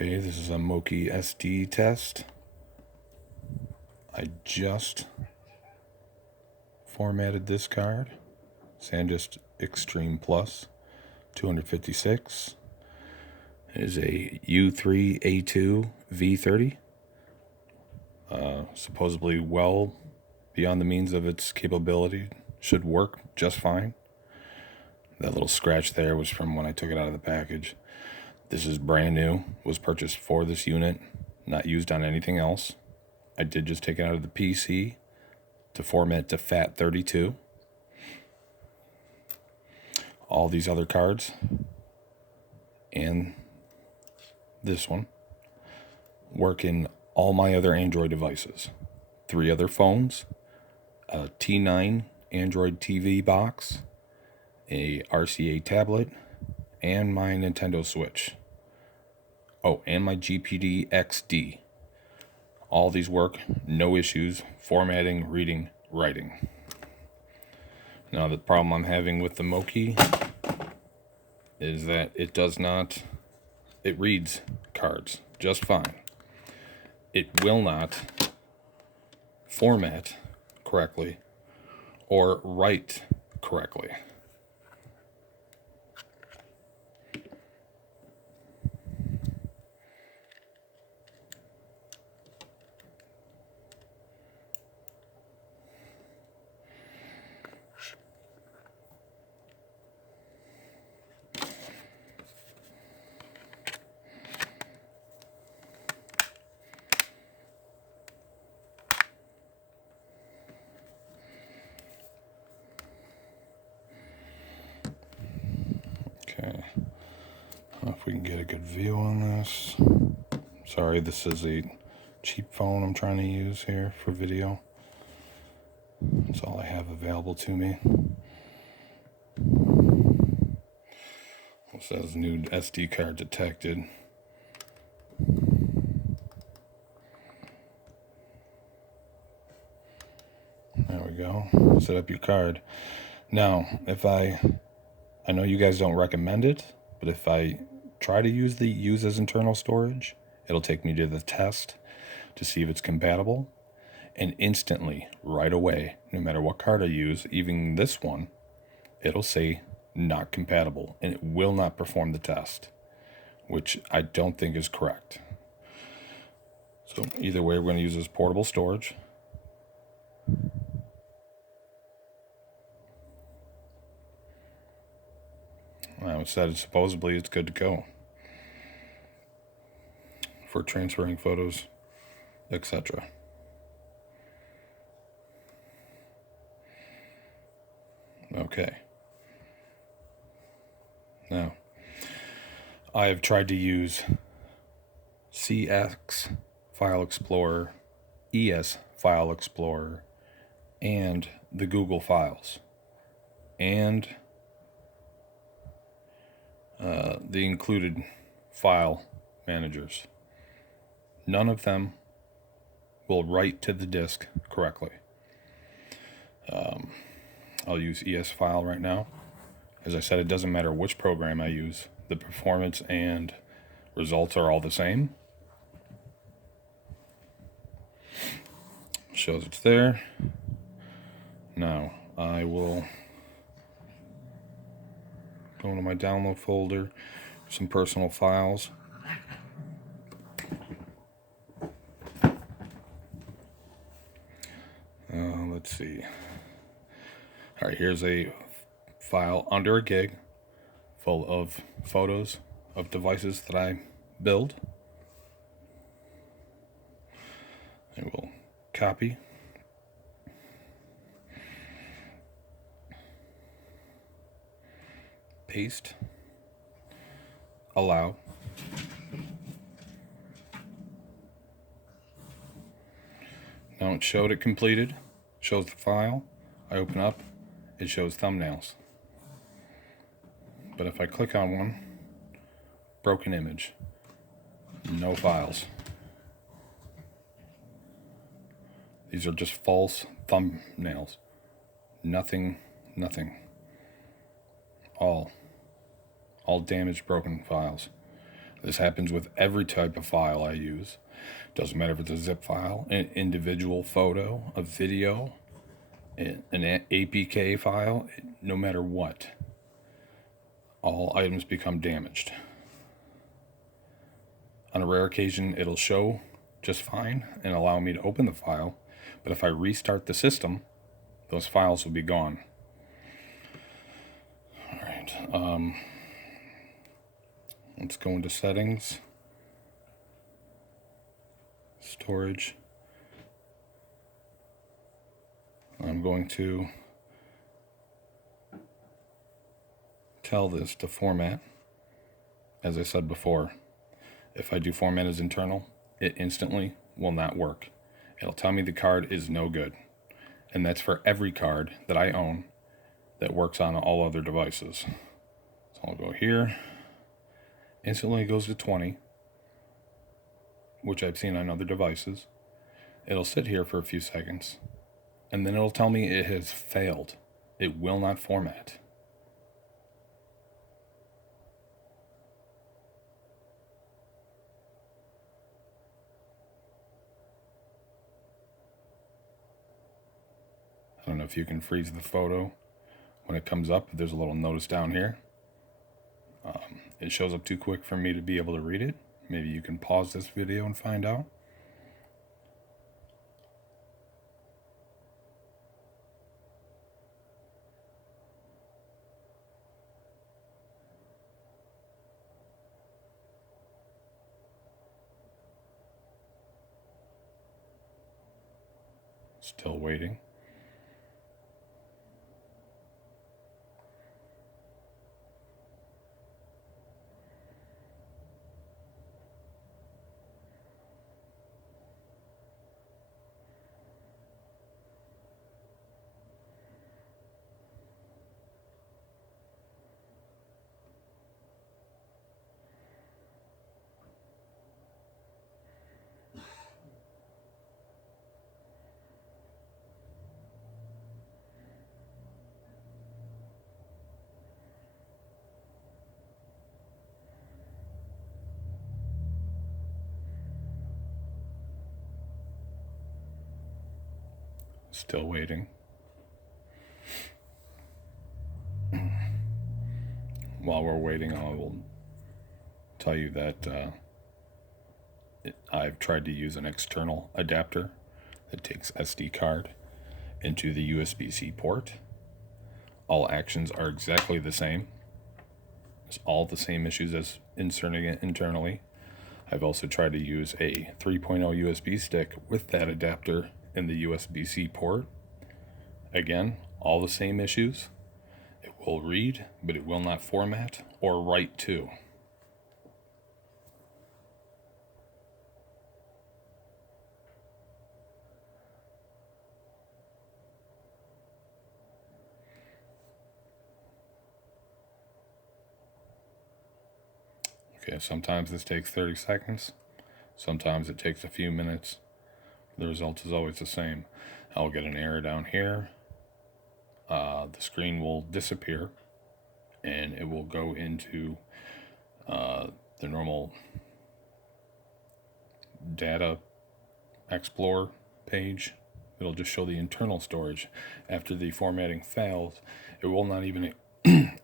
Okay, this is a Moqi SD test. I just formatted this card. SanDisk Extreme Plus 256. It is a U3A2 V30. Supposedly well beyond the means of its capability. Should work just fine. That little scratch there was from when I took it out of the package. This is brand new. Was purchased for this unit. Not used on anything else. I did just take it out of the PC to format to FAT32. All these other cards and this one work in all my other Android devices. 3 other phones, a T9 Android TV box, a RCA tablet, and my Nintendo Switch. Oh, and my GPD XD. All these work, no issues, formatting, reading, writing. Now the problem I'm having with the Moqi is that it reads cards just fine. It will not format correctly or write correctly. Okay, if we can get a good view on this. Sorry, this is a cheap phone I'm trying to use here for video. That's all I have available to me. It says new SD card detected. There we go. Set up your card. Now, if I know you guys don't recommend it, but if I try to use as internal storage, it'll take me to the test to see if it's compatible. And instantly, right away, no matter what card I use, even this one, it'll say not compatible, and it will not perform the test, which I don't think is correct. So either way, we're going to use this portable storage. It said supposedly it's good to go for transferring photos, etc. Okay. Now, I have tried to use CX File Explorer, ES File Explorer, and the Google Files, and the included file managers. None of them will write to the disk correctly. I'll use ES File right now. As I said, it doesn't matter which program I use. The performance and results are all the same. Shows it's there. Now, I will go into my download folder, some personal files. Let's see. All right, here's a file under a gig full of photos of devices that I build. I will copy. Paste. Allow. Now it showed it completed. Shows the file. I open up. It shows thumbnails. But if I click on one, broken image. No files. These are just false thumbnails. Nothing. All damaged, broken files. This happens with every type of file I use. Doesn't matter if it's a zip file, an individual photo, a video, an APK file, no matter what. All items become damaged. On a rare occasion, it'll show just fine and allow me to open the file, but if I restart the system, those files will be gone. Alright, let's go into settings, storage. I'm going to tell this to format. As I said before, if I do format as internal, it instantly will not work. It'll tell me the card is no good. And that's for every card that I own that works on all other devices. So I'll go here. Instantly it goes to 20, which I've seen on other devices. It'll sit here for a few seconds, and then it'll tell me it has failed. It will not format. I don't know if you can freeze the photo when it comes up. There's a little notice down here. It shows up too quick for me to be able to read it. Maybe you can pause this video and find out. Still waiting. Still waiting. While we're waiting, I will tell you that I've tried to use an external adapter that takes SD card into the USB-C port. All actions are exactly the same. It's all the same issues as inserting it internally. I've also tried to use a 3.0 USB stick with that adapter in the USB-C port. Again, all the same issues. It will read, but it will not format or write to. Okay, sometimes this takes 30 seconds. Sometimes it takes a few minutes. The result is always the same. I'll get an error down here. The screen will disappear, and it will go into the normal data explorer page. It'll just show the internal storage. After the formatting fails, it will not even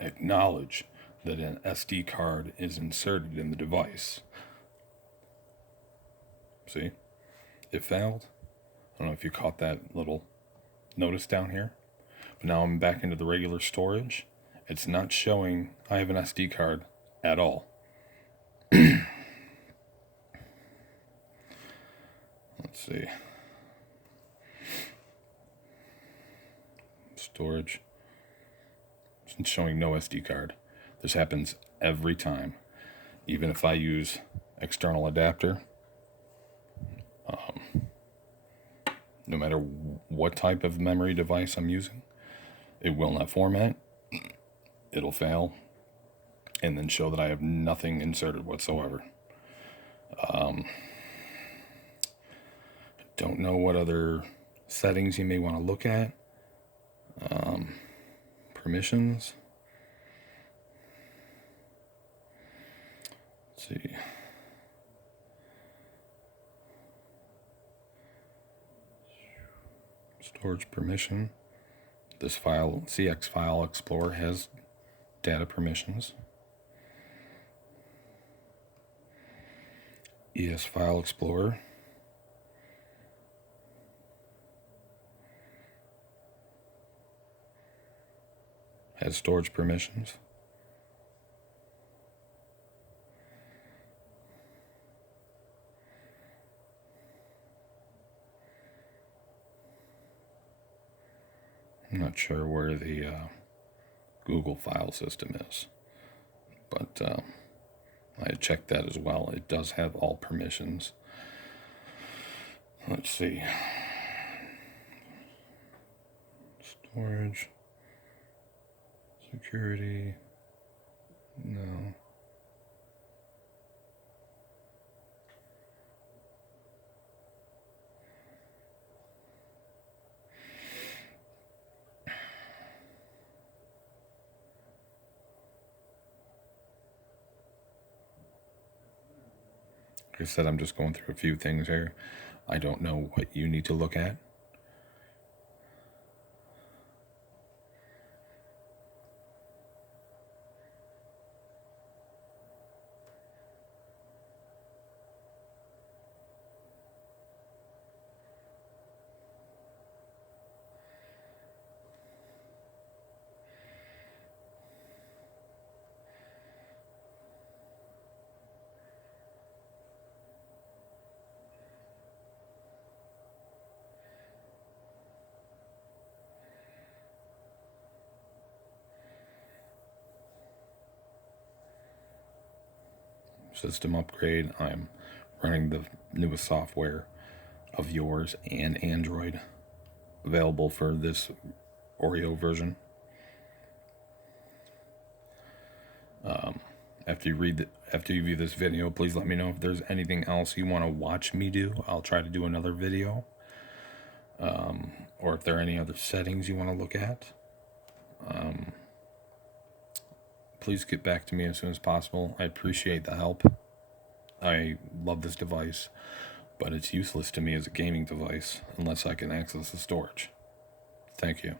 acknowledge that an SD card is inserted in the device. See? It failed. I don't know if you caught that little notice down here. But now I'm back into the regular storage. It's not showing I have an SD card at all. Let's see. Storage. It's showing no SD card. This happens every time. Even if I use external adapter, no matter what type of memory device I'm using, it will not format. It'll fail and then show that I have nothing inserted whatsoever. Don't know what other settings you may want to look at. Permissions. Let's see. Storage permission. This file, CX File Explorer, has data permissions. ES File Explorer has storage permissions. I'm not sure where the Google file system is, but I checked that as well. It does have all permissions. Let's see. Storage. Security. No. Like I said, I'm just going through a few things here. I don't know what you need to look at. System upgrade. I'm running the newest software of yours and Android available for this Oreo version. After you view this video, please let me know if there's anything else you want to watch me do. I'll try to do another video. Or if there are any other settings you want to look at. Please get back to me as soon as possible. I appreciate the help. I love this device, but it's useless to me as a gaming device unless I can access the storage. Thank you.